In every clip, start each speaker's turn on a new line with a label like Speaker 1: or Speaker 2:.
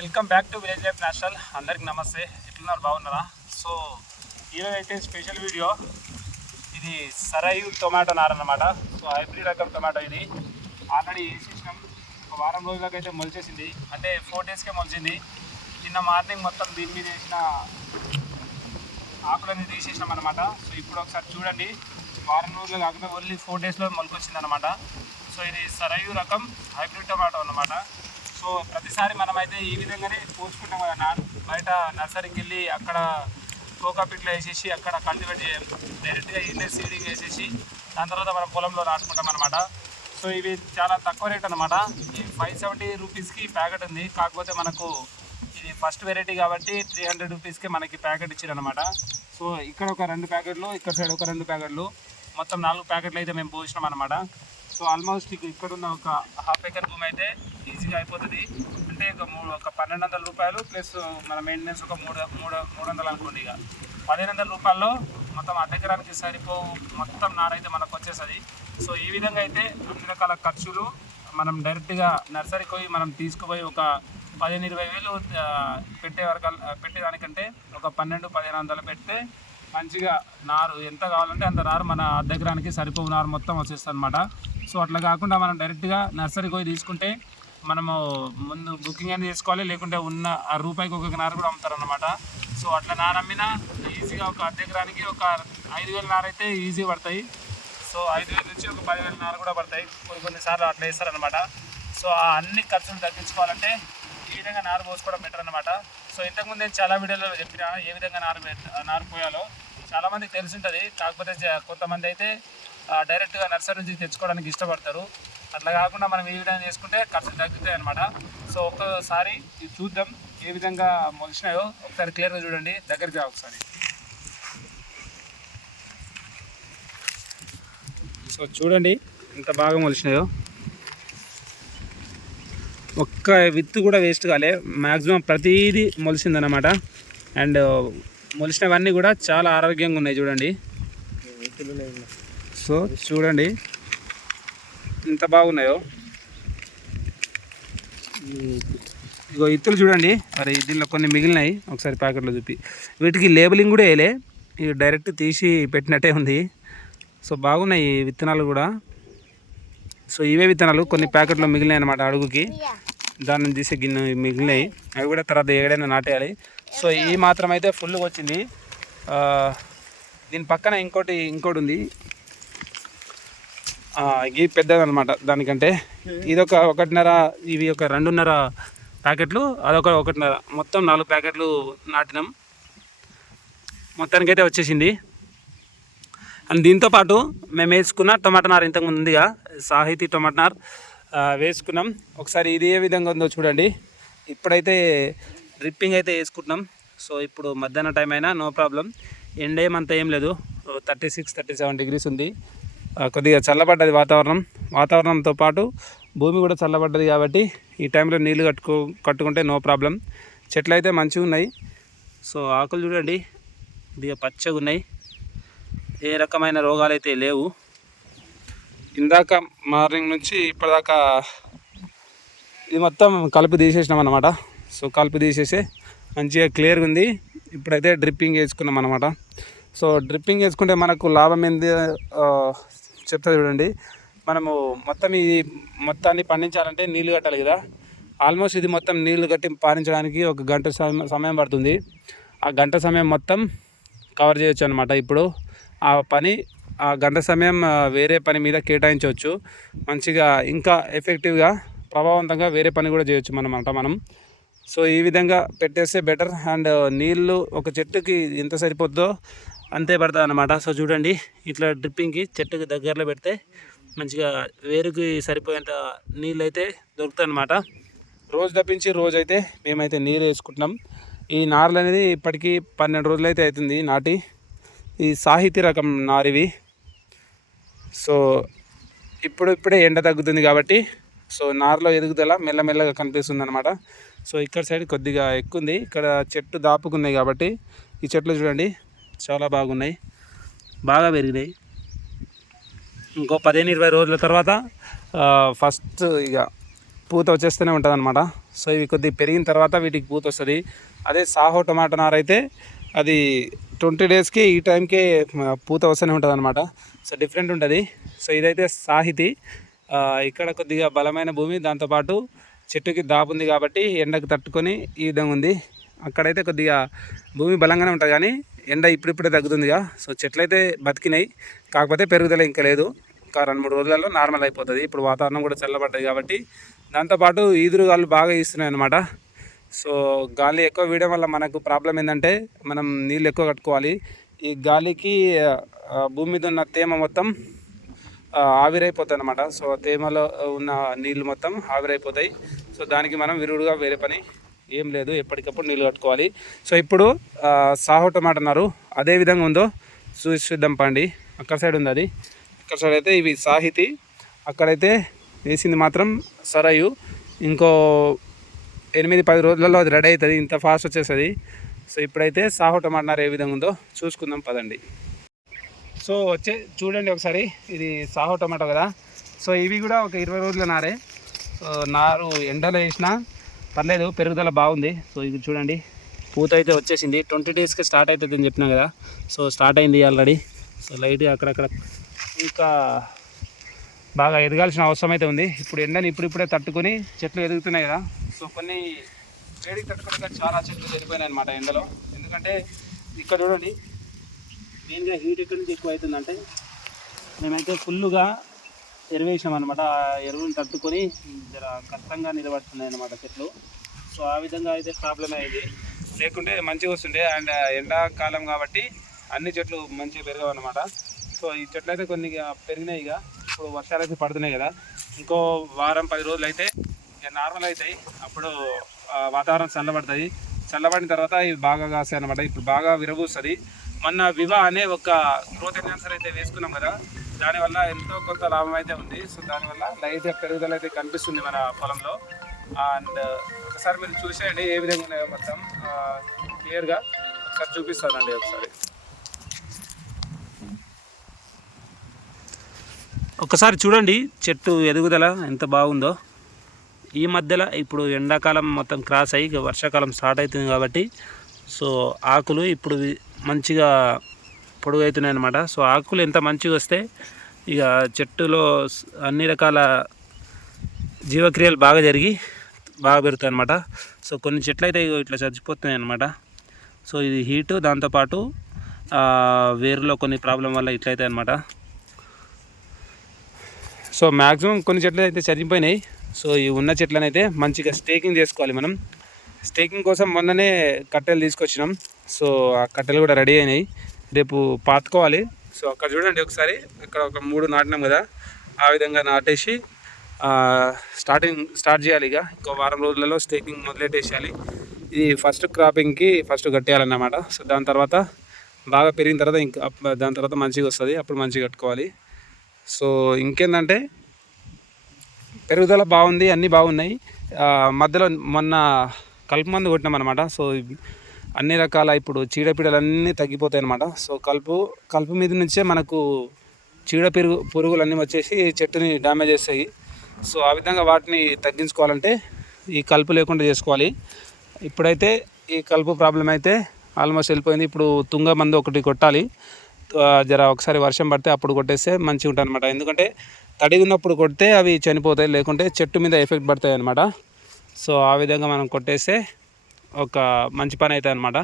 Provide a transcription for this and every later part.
Speaker 1: Welcome back to village life national. అందరికి నమస్తే. ఎట్లున్నారు? బాగున్నారా? సో ఈరోజు అయితే స్పెషల్ వీడియో. ఇది సరయు టొమాటో నారనమాట సో హైబ్రిడ్ రకం టొమాటో ఇది. ఆల్రెడీ వేసేసినాం ఒక వారం రోజులకైతే అయితే మొలిచేసింది. అంటే ఫోర్ డేస్కే మొలిచింది. నిన్న మార్నింగ్ మొత్తం దీని మీద వేసిన ఆకులన్నీ తీసేసినాం అనమాట సో ఇప్పుడు ఒకసారి చూడండి. వారం రోజులు కాకుండా ఓన్లీ ఫోర్ డేస్లో మొలకొచ్చింది అనమాట సో ఇది సరయు రకం హైబ్రిడ్ టొమాటో అన్నమాట. సో ప్రతిసారి మనమైతే ఈ విధంగానే పోసుకుంటాం కదా నా- బయట నర్సరీకి వెళ్ళి అక్కడ కోకాపిట్లో వేసేసి అక్కడ కల్టివేట్ చేయం. డైరెక్ట్గా ఇన్నే సీడింగ్ వేసేసి దాని తర్వాత మనం పొలంలో నాటుకుంటాం అనమాట సో ఇవి చాలా తక్కువ రేట్ అనమాట ఈ ఫైవ్ సెవెంటీ రూపీస్కి ప్యాకెట్ ఉంది. కాకపోతే మనకు ఇది ఫస్ట్ వెరైటీ కాబట్టి త్రీ హండ్రెడ్ రూపీస్కి మనకి ప్యాకెట్ ఇచ్చారు అనమాట సో ఇక్కడ ఒక రెండు ప్యాకెట్లు ఇక్కడ సైడ్ ఒక రెండు ప్యాకెట్లు మొత్తం నాలుగు ప్యాకెట్లు అయితే మేము పోసినాం అనమాట సో ఆల్మోస్ట్ ఇక ఇక్కడ ఉన్న ఒక హాఫ్ ఎకర్ భూమి అయితే ఈజీగా అయిపోతుంది. అంటే ఒక మూడు ఒక పన్నెండు వందల రూపాయలు ప్లస్ మన మెయింటెనెన్స్ ఒక మూడు మూడు మూడు వందలు అనుకోండి ఇక. పదిహేను వందల రూపాయల్లో మొత్తం అర్ధ సరిపో మొత్తం నారైతే మనకు వచ్చేస్తుంది. సో ఈ విధంగా అయితే అన్ని రకాల ఖర్చులు మనం డైరెక్ట్గా నర్సరీకి పోయి మనం తీసుకుపోయి ఒక పదిహేను ఇరవై వేలు పెట్టే వరకు పెట్టేదానికంటే ఒక పన్నెండు పదిహేను వందలు పెడితే మంచిగా నారు ఎంత కావాలంటే అంత నారు మన అర్ధ సరిపోవు నారు మొత్తం వచ్చేస్తుంది అనమాట సో అట్లా కాకుండా మనం డైరెక్ట్గా నర్సరీకి పోయి తీసుకుంటే మనము ముందు బుకింగ్ అనేది చేసుకోవాలి. లేకుంటే ఉన్న ఆ రూపాయికి ఒక నారు కూడా అమ్ముతారనమాట సో అట్లా నారు అమ్మినా ఈజీగా ఒక అర్ధ ఎకరానికి ఒక ఐదు వేల నార అయితే ఈజీ పడతాయి. సో ఐదు వేల నుంచి ఒక పదివేల నార కూడా పడతాయి. కొన్ని కొన్నిసార్లు అట్లా వేస్తారనమాట సో ఆ అన్ని ఖర్చులు తగ్గించుకోవాలంటే ఈ విధంగా నారు పోసుకోవడం బెటర్ అనమాట సో ఇంతకుముందు నేను చాలా వీడియోలో చెప్పిన ఏ విధంగా నారు నారు పోయాలో. చాలామందికి తెలిసి ఉంటుంది. కాకపోతే కొంతమంది అయితే డైరెక్ట్గా నర్సరీ నుంచి తెచ్చుకోవడానికి ఇష్టపడతారు. అట్లా కాకుండా మనం ఈ విధంగా చేసుకుంటే ఖర్చులు తగ్గుతాయి అనమాట సో ఒక్కసారి ఇది చూద్దాం ఏ విధంగా మొలిచినాయో. ఒకసారి క్లియర్గా చూడండి. దగ్గరికి రా ఒకసారి. సో చూడండి ఎంత బాగా మొలిచినాయో. ఒక్క విత్తు కూడా వేస్ట్ కాలే. మ్యాక్సిమం ప్రతిదీ మొలిసిందనమాట అండ్ మొలిసినవన్నీ కూడా చాలా ఆరోగ్యంగా ఉన్నాయి చూడండి. సో చూడండి. ఎంత బాగున్నాయో. ఇగో ఇత్తులు చూడండి. మరి దీనిలో కొన్ని మిగిలినాయి. ఒకసారి ప్యాకెట్లో చూపి. వీటికి లేబులింగ్ కూడా వేయలే. ఇవి డైరెక్ట్ తీసి పెట్టినట్టే ఉంది. సో బాగున్నాయి విత్తనాలు కూడా. సో ఇవే విత్తనాలు కొన్ని ప్యాకెట్లో మిగిలినాయి అనమాట అడుగుకి. దాన్ని తీసే గిన్నె మిగిలినాయి. అవి కూడా తర్వాత ఏడైనా నాటేయాలి. సో ఈ మాత్రం అయితే ఫుల్గా వచ్చింది. దీని పక్కన ఇంకోటి ఇంకోటి ఉంది. ఇది పెద్దది అనమాట దానికంటే ఇది ఒక ఒకటిన్నర ఇవి ఒక రెండున్నర ప్యాకెట్లు అదొక ఒకటిన్నర. మొత్తం నాలుగు ప్యాకెట్లు నాటినాం. మొత్తానికైతే వచ్చేసింది. అండ్ దీంతో పాటు మేము వేసుకున్న టొమాటో నార్ ఇంతకుముందు ఉందిగా సాహితీ టొమాటో నార్ వేసుకున్నాం. ఒకసారి ఇది ఏ విధంగా ఉందో చూడండి. ఇప్పుడైతే డ్రిప్పింగ్ అయితే వేసుకుంటున్నాం. సో ఇప్పుడు మధ్యాహ్నం టైం అయినా నో ప్రాబ్లం. ఎండ ఏమంత ఏం లేదు. Thirty six thirty seven degrees ఉంది. కొద్దిగా చల్లబడ్డది వాతావరణం. వాతావరణంతో పాటు భూమి కూడా చల్లబడ్డది కాబట్టి ఈ టైంలో నీళ్ళు కట్టుకో కట్టుకుంటే నో ప్రాబ్లం. చెట్లు అయితే మంచిగా ఉన్నాయి. సో ఆకులు చూడండి. కొద్దిగా పచ్చగా ఉన్నాయి. ఏ రకమైన రోగాలు అయితే లేవు. ఇందాక మార్నింగ్ నుంచి ఇప్పటిదాకా ఇది మొత్తం కలుపు తీసేసినాం అనమాట సో కలుపు తీసేసి మంచిగా క్లియర్గా ఉంది. ఇప్పుడైతే డ్రిప్పింగ్ వేసుకున్నాం అనమాట సో డ్రిప్పింగ్ వేసుకుంటే మనకు లాభం ఏంది చెప్తా చూడండి. మనము మొత్తం ఈ మొత్తాన్ని పండించాలంటే నీళ్ళు కట్టాలి కదా. ఆల్మోస్ట్ ఇది మొత్తం నీళ్ళు కట్టి పారించడానికి ఒక గంట సమయం సమయం పడుతుంది. ఆ గంట సమయం మొత్తం కవర్ చేయొచ్చు అనమాట ఇప్పుడు ఆ పని ఆ గంట సమయం వేరే పని మీద కేటాయించవచ్చు. మంచిగా ఇంకా ఎఫెక్టివ్గా ప్రభావవంతంగా వేరే పని కూడా చేయొచ్చు మనం అంట మనం. సో ఈ విధంగా పెట్టేస్తే బెటర్. అండ్ నీళ్ళు ఒక చెట్టుకి ఎంత సరిపోద్దో అంతే పడుతుంది అనమాట సో చూడండి ఇట్లా డ్రిప్పింగ్కి చెట్టుకి దగ్గరలో పెడితే మంచిగా వేరుకి సరిపోయేంత నీళ్ళు అయితే దొరుకుతాయి అనమాట రోజు తప్పించి రోజు అయితే మేమైతే నీరు వేసుకుంటున్నాం. ఈ నార్లు అనేది ఇప్పటికీ పన్నెండు రోజులు అయితే అవుతుంది నాటి. ఈ సాహితీ రకం నారివి. సో ఇప్పుడు ఇప్పుడే ఎండ తగ్గుతుంది కాబట్టి సో నార్లో ఎదుగుదల మెల్లమెల్లగా కనిపిస్తుంది అనమాట సో ఇక్కడ సైడ్ కొద్దిగా ఎక్కువ ఉంది ఇక్కడ చెట్టు దాపుకున్నాయి కాబట్టి ఈ చెట్లు చూడండి చాలా బాగున్నాయి. బాగా పెరిగినాయి. ఇంకో పదిహేను ఇరవై రోజుల తర్వాత ఫస్ట్ ఇక పూత వచ్చేస్తూనే ఉంటుంది అనమాట సో ఇవి కొద్దిగా పెరిగిన తర్వాత వీటికి పూత వస్తుంది. అదే సాహో టమాటా నార అయితే అది ట్వంటీ డేస్కి ఈ టైంకే పూత వస్తూనే ఉంటుంది అనమాట సో డిఫరెంట్ ఉంటుంది. సో ఇదైతే సాహితి ఇక్కడ కొద్దిగా బలమైన భూమి. దాంతోపాటు చెట్టుకి దాపు ఉంది కాబట్టి ఎండకు తట్టుకొని ఈ విధంగా ఉంది. అక్కడైతే కొద్దిగా భూమి బలంగానే ఉంటుంది కానీ ఎండ ఇప్పుడిప్పుడే తగ్గుతుందిగా. సో చెట్లు అయితే బతికినాయి. కాకపోతే పెరుగుదల ఇంకా లేదు. ఇంకా రెండు మూడు రోజులలో నార్మల్ అయిపోతుంది. ఇప్పుడు వాతావరణం కూడా చల్లబడ్డది కాబట్టి దాంతోపాటు ఈదురుగాలు బాగా ఇస్తున్నాయి అన్నమాట. సో గాలి ఎక్కువ వేయడం వల్ల మనకు ప్రాబ్లం ఏంటంటే మనం నీళ్ళు ఎక్కువ కట్టుకోవాలి. ఈ గాలికి భూమి మీద ఉన్న తేమ మొత్తం ఆవిరైపోతాయి అనమాట సో తేమలో ఉన్న నీళ్ళు మొత్తం ఆవిరైపోతాయి. సో దానికి మనం విరుగుడుగా వేరే పని ఏం లేదు ఎప్పటికప్పుడు నీళ్ళు కట్టుకోవాలి. సో ఇప్పుడు సాహో టమాటా అన్నారు. అదే విధంగా ఉందో చూసిద్దాం పండి. అక్కడ సైడ్ ఉంది అది. అక్కడ సైడ్ అయితే ఇవి సాహితి. అక్కడైతే వేసింది మాత్రం సరయు. ఇంకో ఎనిమిది పది రోజులలో అది రెడీ అవుతుంది. ఇంత ఫాస్ట్ వచ్చేస్తుంది. సో ఇప్పుడైతే సాహో టమాటా ఏ విధంగా ఉందో చూసుకుందాం పదండి. సో వచ్చే చూడండి ఒకసారి. ఇది సాహో టమాటో కదా. సో ఇవి కూడా ఒక ఇరవై రోజుల నారే. సో నారు ఎండలో వేసిన పర్లేదు పెరుగుదల బాగుంది. సో ఇది చూడండి. పూత అయితే వచ్చేసింది. ట్వంటీ డేస్కి స్టార్ట్ అవుతుంది అని చెప్పినా కదా. సో స్టార్ట్ అయింది ఆల్రెడీ. సో లైట్గా అక్కడక్కడ ఇంకా బాగా ఎదగాల్సిన అవసరం అయితే ఉంది. ఇప్పుడు ఎండని ఇప్పుడిప్పుడే తట్టుకొని చెట్లు ఎదుగుతున్నాయి కదా. సో కొన్ని వేడికి తట్టుకోవడానికి చాలా చెట్లు చనిపోయినాయి అనమాట ఎండలో. ఎందుకంటే ఇక్కడ చూడండి. మెయిన్గా హీట్ ఎక్కడి నుంచి ఎక్కువ అవుతుందంటే మేమైతే ఫుల్గా ఎరువేసాం అనమాట ఆ ఎరువుని తట్టుకొని జర కష్టంగా నిలబడుతున్నాయి అనమాట చెట్లు. సో ఆ విధంగా అయితే ప్రాబ్లం అయ్యేది లేకుంటే మంచిగా వస్తుండే. అండ్ ఎండాకాలం కాబట్టి అన్ని చెట్లు మంచిగా పెరగవు అనమాట సో ఈ చెట్లు అయితే కొన్ని ఇక పెరిగినాయి ఇక ఇప్పుడు వర్షాలు అయితే పడుతున్నాయి కదా. ఇంకో వారం పది రోజులు అయితే ఇక నార్మల్ అవుతాయి అప్పుడు వాతావరణం చల్లబడుతుంది చల్లబడిన తర్వాత ఇవి బాగా కాస్తాయి అనమాట ఇప్పుడు బాగా విరబూస్తుంది మొన్న వివా అనే ఒక గ్రోత్ ఎన్హాన్సర్ అయితే వేసుకున్నాం కదా. దానివల్ల ఎంతో కొంత లాభం అయితే ఉంది. సో దానివల్ల లైట్ పెరుగుదల అయితే కనిపిస్తుంది మన పొలంలో. అండ్ ఒకసారి మీరు చూసేయండి ఏ విధంగా ఉన్నాయో మొత్తం. క్లియర్గా ఒకసారి చూపిస్తానండి ఒకసారి. ఒకసారి చూడండి చెట్టు ఎదుగుదల ఎంత బాగుందో. ఈ మధ్యలో ఇప్పుడు ఎండాకాలం మొత్తం క్రాస్ అయ్యి ఇక వర్షాకాలం స్టార్ట్ అవుతుంది కాబట్టి సో ఆకులు ఇప్పుడు మంచిగా పొడుగు అవుతున్నాయి అనమాట సో ఆకులు ఎంత మంచిగా వస్తే ఇక చెట్టులో అన్ని రకాల జీవక్రియలు బాగా జరిగి బాగా పెరుగుతాయి అనమాట సో కొన్ని చెట్లు అయితే ఇగో ఇట్లా చచ్చిపోతున్నాయి అనమాట సో ఇది హీటు దాంతోపాటు వేరులో కొన్ని ప్రాబ్లం వల్ల ఇట్లయితే అనమాట సో మ్యాక్సిమం కొన్ని చెట్లు అయితే చనిపోయినాయి. సో ఈ ఉన్న చెట్లను అయితే మంచిగా స్టేకింగ్ చేసుకోవాలి మనం. స్టేకింగ్ కోసం మొన్ననే కట్టెలు తీసుకొచ్చినాం. సో ఆ కట్టెలు కూడా రెడీ అయినాయి. రేపు పాతుకోవాలి. సో అక్కడ చూడండి ఒకసారి. ఇక్కడ ఒక మూడు నాటినాం కదా. ఆ విధంగా నాటేసి స్టార్టింగ్ స్టార్ట్ చేయాలి ఇక. ఇంకో వారం రోజులలో స్టేకింగ్ మొదలెట్టేసేయాలి. ఇది ఫస్ట్ క్రాపింగ్కి ఫస్ట్ కట్టేయాలన్నమాట. సో దాని తర్వాత బాగా పెరిగిన తర్వాత ఇంకా దాని తర్వాత మంచిగా వస్తుంది. అప్పుడు మంచిగా కట్టుకోవాలి. సో ఇంకేందంటే పెరుగుదల బాగుంది అన్నీ బాగున్నాయి. మధ్యలో మొన్న కలుపు మందు కొట్టినాం అనమాట సో అన్ని రకాల ఇప్పుడు చీడపీడలు అన్నీ తగ్గిపోతాయి అనమాట సో కలుపు కలుపు మీద నుంచే మనకు చీడ పెరుగు పురుగులు అన్నీ వచ్చేసి చెట్టుని డ్యామేజ్ చేస్తాయి. సో ఆ విధంగా వాటిని తగ్గించుకోవాలంటే ఈ కలుపు లేకుండా చేసుకోవాలి. ఇప్పుడైతే ఈ కలుపు ప్రాబ్లం అయితే ఆల్మోస్ట్ వెళ్ళిపోయింది. ఇప్పుడు తుంగ మందు ఒకటి కొట్టాలి. జర ఒకసారి వర్షం పడితే అప్పుడు కొట్టేస్తే మంచిగా ఉంటుంది అనమాట ఎందుకంటే తడి ఉన్నప్పుడు కొడితే అవి చనిపోతాయి లేకుంటే చెట్టు మీద ఎఫెక్ట్ పడతాయి అనమాట సో ఆ విధంగా మనం కొట్టేస్తే ఒక మంచి పని అవుతుంది అనమాట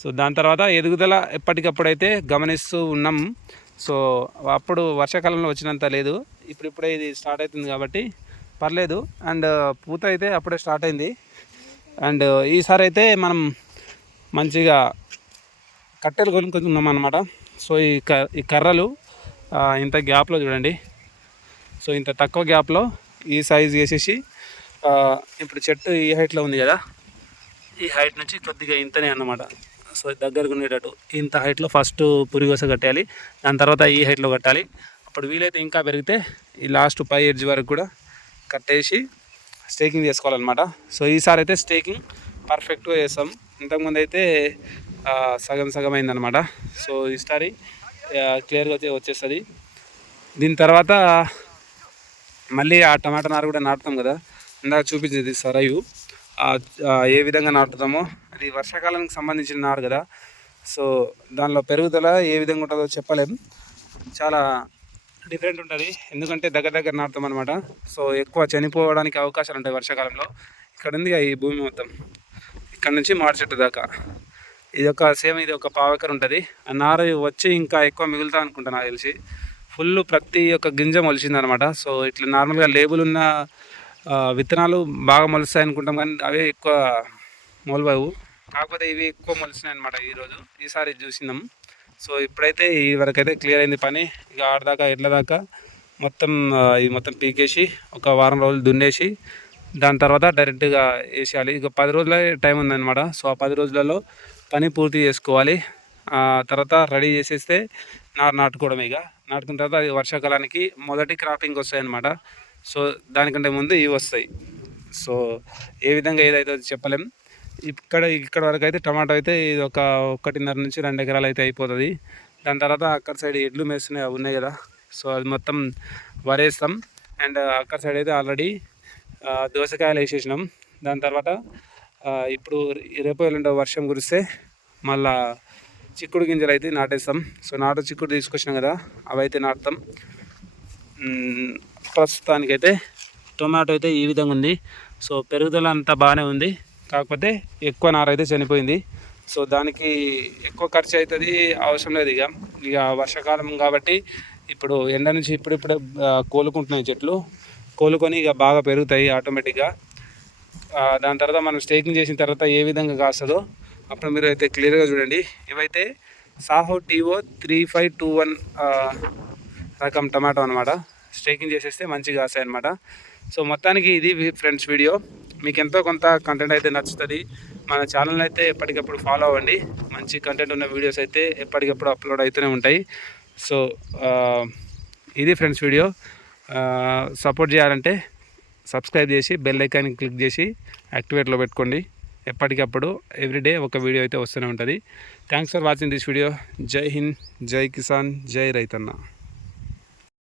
Speaker 1: సో దాని తర్వాత ఎదుగుదల ఎప్పటికప్పుడైతే గమనిస్తూ ఉన్నాం. సో అప్పుడు వర్షాకాలంలో వచ్చినంత లేదు. ఇప్పుడిప్పుడే ఇది స్టార్ట్ అవుతుంది కాబట్టి పర్లేదు. అండ్ పూత అయితే అప్పుడే స్టార్ట్ అయింది. అండ్ ఈసారి అయితే మనం మంచిగా కట్టెలు కొనుక్కుంటున్నాం అనమాట సో ఈ క ఈ కర్రలు ఇంత గ్యాప్లో చూడండి. సో ఇంత తక్కువ గ్యాప్లో ఈ సైజ్ వేసేసి ఇప్పుడు చెట్టు ఈ హైట్లో ఉంది కదా. ఈ హైట్ నుంచి కొద్దిగా ఇంతనే అన్నమాట. సో దగ్గరకు ఉండేటట్టు ఇంత హైట్లో ఫస్ట్ పురిగోస కట్టాలి దాని తర్వాత ఈ హైట్లో కట్టాలి. అప్పుడు వీలైతే ఇంకా పెరిగితే ఈ లాస్ట్ పై ఎడ్జ్ వరకు కూడా కట్టేసి స్టేకింగ్ చేసుకోవాలన్నమాట. సో ఈసారి అయితే స్టేకింగ్ పర్ఫెక్ట్గా చేస్తాం. ఇంతకుముందు అయితే సగం సగం అయిందనమాట సో ఈసారి క్లియర్గా వచ్చే వచ్చేస్తుంది. దీని తర్వాత మళ్ళీ ఆ టమాటా నారు కూడా నాటుతాం కదా. ఇందాక చూపించేది సరయు ఏ విధంగా నాటుతామో అది వర్షాకాలానికి సంబంధించిన నారు కదా. సో దానిలో పెరుగుదల ఏ విధంగా ఉంటుందో చెప్పలేం. చాలా డిఫరెంట్ ఉంటుంది. ఎందుకంటే దగ్గర దగ్గర నాటుతాం అనమాట సో ఎక్కువ చనిపోవడానికి అవకాశాలు ఉంటాయి వర్షాకాలంలో. ఇక్కడ ఉంది ఈ భూమి మొత్తం. ఇక్కడ నుంచి మాడుచెట్టు దాకా. ఇది ఒక సేమ్ ఇది ఒక పావకర్ ఉంటుంది. ఆ నార వచ్చి ఇంకా ఎక్కువ మిగులుతా అనుకుంటా నాకు తెలిసి. ఫుల్ ప్రతి ఒక్క గింజ మొలిచింది అనమాట సో ఇట్లా నార్మల్గా లేబుల్ ఉన్న విత్తనాలు బాగా మొలుస్తాయి అనుకుంటాం కానీ అవే ఎక్కువ మొలవవు. కాకపోతే ఇవి ఎక్కువ మొలిచినాయి అనమాట ఈరోజు. ఈసారి చూసినాం. సో ఇప్పుడైతే ఈ వరకు అయితే క్లియర్ అయింది పని. ఇక ఆడదాకా ఎట్ల దాకా మొత్తం ఇవి ఇది మొత్తం పీకేసి ఒక వారం రోజులు దున్నేసి దాని తర్వాత డైరెక్ట్గా వేసేయాలి. ఇక పది రోజుల టైం ఉందన్నమాట. సో ఆ పది రోజులలో పని పూర్తి చేసుకోవాలి. ఆ తర్వాత రెడీ చేసేస్తే నారు నాటుకోవడం ఇక. నాటుకున్న తర్వాత వర్షాకాలానికి మొదటి క్రాపింగ్ వస్తాయి అన్నమాట సో దానికంటే ముందు ఇవి వస్తాయి. సో ఏ విధంగా ఏదైతే చెప్పలేం. ఇక్కడ ఇక్కడ వరకు అయితే టమాటో అయితే ఇది ఒక ఒకటిన్నర నుంచి రెండు ఎకరాలు అయితే అయిపోతుంది. దాని తర్వాత అక్కడ సైడ్ ఎడ్లు మేస్తున్నాయి అవి ఉన్నాయి కదా. సో అది మొత్తం వరేస్తాం. అండ్ అక్కడ సైడ్ అయితే ఆల్రెడీ దోసకాయలు వేసేసినాం. దాని తర్వాత ఇప్పుడు రేపు ఎల్లుండో వర్షం కురిస్తే మళ్ళా చిక్కుడు గింజలు అయితే నాటేస్తాం. సో నాటు చిక్కుడు తీసుకొచ్చినాం కదా అవి అయితే నాటుతాం ప్రస్తుతానికైతే టొమాటో అయితే ఈ విధంగా ఉంది. సో పెరుగుదల అంతా బాగానే ఉంది. కాకపోతే ఎక్కువ నార అయితే చనిపోయింది. సో దానికి ఎక్కువ ఖర్చు అవుతుంది అవసరం లేదు ఇక. ఇక వర్షాకాలం కాబట్టి ఇప్పుడు ఎండ నుంచి ఇప్పుడిప్పుడే కోలుకుంటున్నాయి చెట్లు. కోలుకొని ఇక బాగా పెరుగుతాయి ఆటోమేటిక్గా. దాని తర్వాత మనం స్టేకింగ్ చేసిన తర్వాత ఏ విధంగా కాస్తుందో అప్పుడు మీరు అయితే క్లియర్గా చూడండి. ఇవైతే Saaho TO three five two one రకం టమాటో అనమాట స్టేకింగ్ చేసేస్తే మంచిగా కాస్తాయి అనమాట సో మొత్తానికి ఇది ఫ్రెండ్స్ వీడియో. మీకు ఎంతో కొంత కంటెంట్ అయితే నచ్చుతుంది. మన ఛానల్ అయితే ఎప్పటికప్పుడు ఫాలో అవ్వండి. మంచి కంటెంట్ ఉన్న వీడియోస్ అయితే ఎప్పటికప్పుడు అప్లోడ్ అవుతూనే ఉంటాయి. సో ఇది ఫ్రెండ్స్ వీడియో. సపోర్ట్ చేయాలంటే సబ్స్క్రైబ్ చేసి బెల్ ఐకాన్ క్లిక్ చేసి యాక్టివేట్లో పెట్టుకోండి. ఎప్పటికప్పుడు ఎవ్రీడే ఒక వీడియో అయితే వస్తూనే ఉంటుంది. Thanks for watching this video జై హింద్ జై కిసాన్ జై రైతన్న